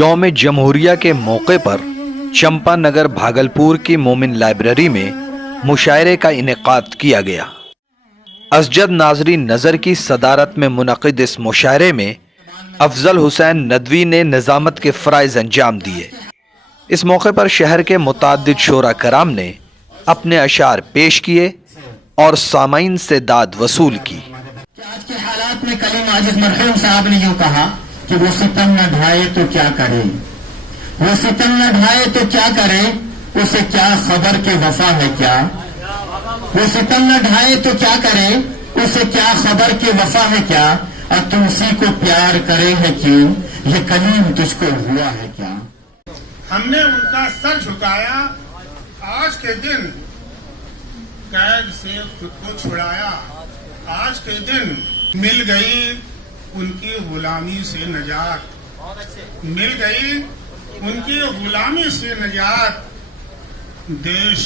یوم جمہوریہ کے موقع پر چمپا نگر بھاگلپور کی مومن لائبریری میں مشاعرے کا انعقاد کیا گیا۔ اسجد ناظری نظر کی صدارت میں منعقد اس مشاعرے میں افضل حسین ندوی نے نظامت کے فرائض انجام دیے۔ اس موقع پر شہر کے متعدد شعراء کرام نے اپنے اشعار پیش کیے اور سامعین سے داد وصول کی۔ آج کے حالات میں کلیم عاجز مرحوم صاحب نے یوں کہا کہ وہ ستم نہ ڈھائے تو کیا کرے، وہ ستم نہ ڈھائے تو کیا کرے، اسے کیا خبر کہ وفا ہے کیا، وہ ستم نہ ڈھائے تو کیا کرے، اسے کیا خبر کہ وفا ہے کیا، اور تم اسی کو پیار کرے ہے کیوں، یہ کلیم تجھ کو ہوا ہے کیا۔ ہم نے ان کا سر جھکایا، آج کے دن قید سے خود کو چھڑایا، آج کے دن مل گئی ان کی غلامی سے نجات، مل گئی ان کی غلامی سے نجات، دیش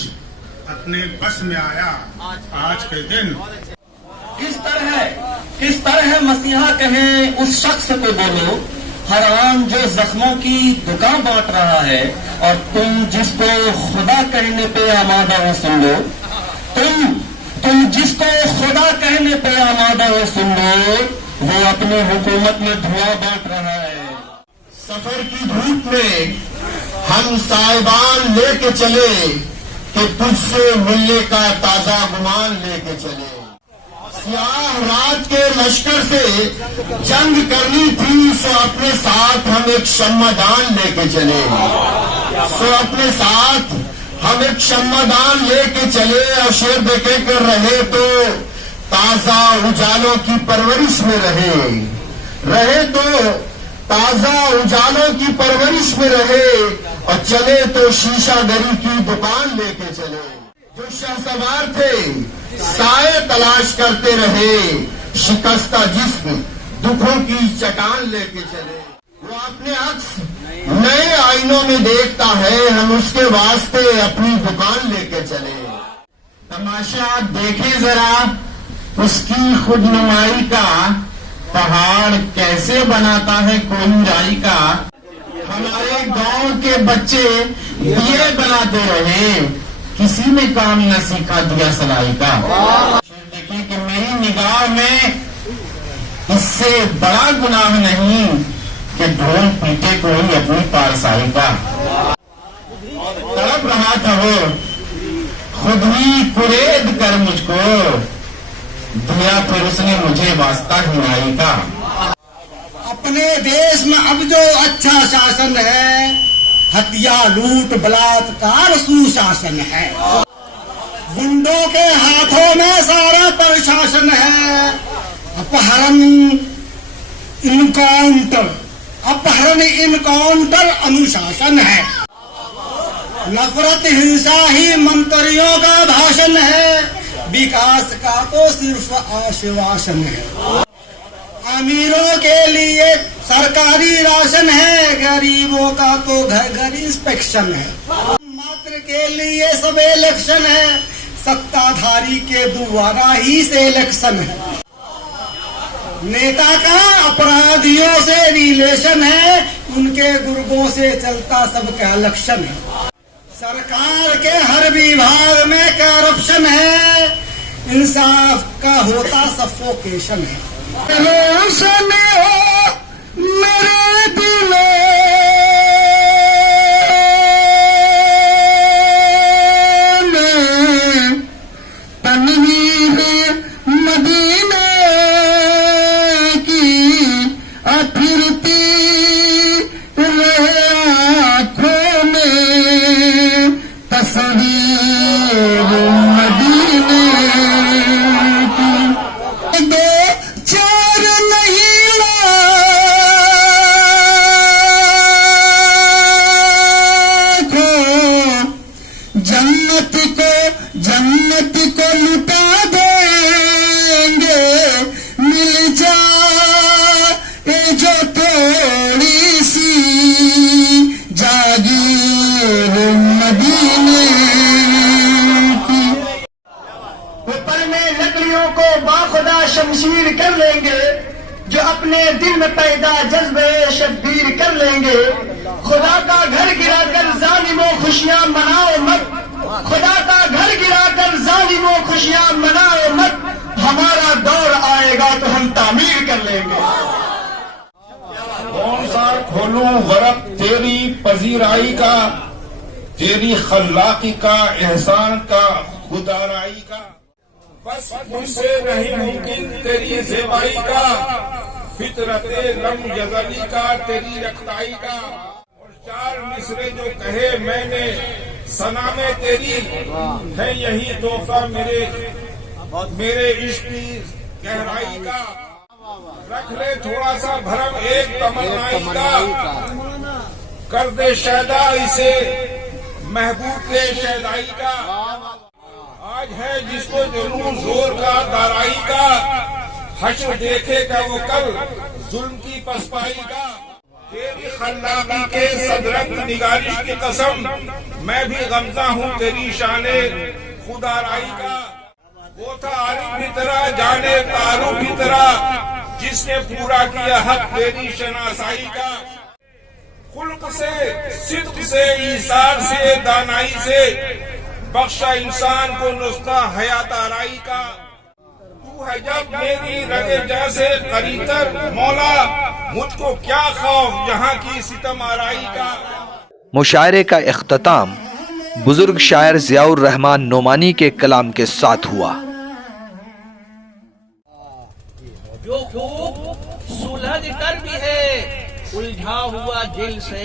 اپنے بس میں آیا آج کے دن۔ کس طرح مسیحا کہیں اس شخص کو بولو، ہر آن جو زخموں کی دکان بانٹ رہا ہے، اور تم جس کو خدا کہنے پہ آمادہ ہو سن لو، تم جس کو خدا کہنے پہ آمادہ ہو سن لو، وہ اپنی حکومت میں دھواں بانٹ رہا ہے۔ سفر کی دھوپ میں ہم سائبان لے کے چلے کہ تجھ سے ملنے کا تازہ گمان لے کے چلے، سیاہ رات کے لشکر سے جنگ کرنی تھی، سو اپنے ساتھ ہم ایک شمعدان لے کے چلے، سو اپنے ساتھ ہم ایک شمعدان لے کے چلے، اور شیر دیکھے کر رہے تو تازہ اجالوں کی پرورش میں رہے تو تازہ اجالوں کی پرورش میں رہے، اور چلے تو شیشہ گری کی دکان لے کے چلے۔ جو شہسوار تھے سائے تلاش کرتے رہے، شکستہ جسم دکھوں کی چٹان لے کے چلے۔ وہ اپنے عکس نئے آئینوں میں دیکھتا ہے، ہم اس کے واسطے اپنی دکان لے کے چلے۔ تماشا دیکھیں ذرا اس کی خود نمائی کا، پہاڑ کیسے بناتا ہے کوئی رائی کا، ہمارے گاؤں کے بچے دیے بناتے رہے، کسی نے کام نہ سیکھا دیا سلائی کا۔ دیکھیں کہ میری نگاہ میں اس سے بڑا گناہ نہیں کہ ڈھول پیٹے کوئی اپنی پارسائی کا۔ تڑپ رہا تھا وہ خود ہی قرید کر مجھ کو، دیا پھر اس نے مجھے واسطہ ہنائی کا۔ اپنے دیش میں اب جو اچھا شاسن ہے، ہتیا لوٹ بلاತ್ಕಾರ سوشاسن ہے، گنڈوں کے ہاتھوں میں سارا پرشاسن ہے، اپہرن انکاؤنٹر انوشاسن ہے، نفرت ہنسا ہی منتریوں کا بھاشن ہے، وکاس کا تو صرف آشواسن ہے، امیروں کے لیے سرکاری راشن ہے، غریبوں کا تو گھر گھر انسپیکشن ہے، ماتر کے لیے سب الیکشن ہے، ستا دھاری کے دوبارہ ہی سے الیکشن ہے، نیتا کا اپرادھیوں سے ریلیشن ہے، ان کے گرگوں سے چلتا سب کا الیکشن ہے، سرکار کے ہر وبھاگ میں کرپشن ہے، انصاف کا ہوتا سفوکیشن ہے۔ روشن ہو میرے دل میں، تنویر مدینے کی پھرتی رہے آنکھوں میں، تصویر مدینے کی، دو چار نہیں لاکھوں، جنت کو لٹا دیں گے، مل جائے جو تھوڑی سی جاگیر مدینے کی۔ اوپر میں لکڑیوں کو باخدا شمشیر کر لیں گے، جو اپنے دل میں پیدا جذبے شبیر کر لیں گے، خدا کا گھر گرا کر ظالموں خوشیاں مناؤ مت، خدا کا گھر گرا کر ظالموں خوشیاں مناؤ مت، ہمارا دور آئے گا تو ہم تعمیر کر لیں گے۔ کون سا کھولوں ورق تیری پذیرائی کا، تیری خلاقی کا، احسان کا، خودآرائی کا، بس مجھ سے نہیں ممکن تیری زیبائی کا، فطرت لم یزلی کا، تیری یکتائی کا، اور چار مصرے جو کہے میں نے ثنا میں تیری، ہے یہی تحفہ میرے عشق کی گہرائی کا، رکھ لے تھوڑا سا بھرم ایک تمنائی کا، کر دے شیدا اسے محبوب کے شیدائی کا، آج ہے جس کو جنون زور کا دارائی کا، حشر دیکھے گا وہ کل ظلم کی پسپائی کا، تیری خلاقی کے صدرت نگارش کی قسم میں بھی غمزہ ہوں تیری شان خودآرائی کا، وہ تھا عارف کی طرح جانے تعارف کی طرح جس نے پورا کیا حق تیری شناسائی کا، خلق سے صدق سے ایثار سے دانائی سے بخشا انسان کو نسخہ حیات آرائی کا، تو ہے جب میری رگے جیسے قریتر مولا، مجھ کو کیا خوف یہاں کی ستم آرائی کا۔ مشاعرے کا اختتام بزرگ شاعر ضیاء الرحمن نعمانی کے کلام کے ساتھ ہوا۔ جو خوب سلجھ کر بھی ہے الجھا ہوا دل سے،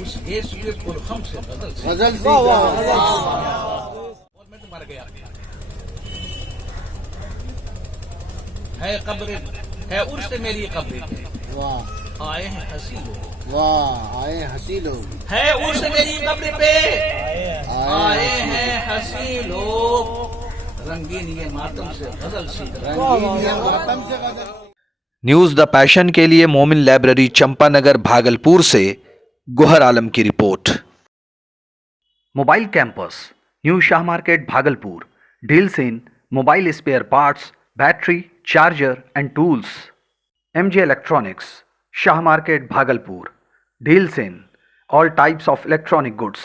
اس گیسوئے پرخم سے غزل سے اور میں تو مر گیا، ہے قبر ہے عرش میری قبر پہ، آئے ہیں ہنسی لوگ، واہ آئے ہنسی لوگ، ہے عرش میری قبر پہ آئے ہیں ہنسی لوگ، رنگین یہ ماتم سے غزل سی۔ نیوز دا پیشن کے لیے مومن لائبریری چمپا نگر بھاگلپور سے گوہر عالم کی رپورٹ۔ Mobile campus new Shah market Bhagalpur deals in mobile spare parts, battery, charger and tools. M J electronics Shah market Bhagalpur deals in all types of electronic goods.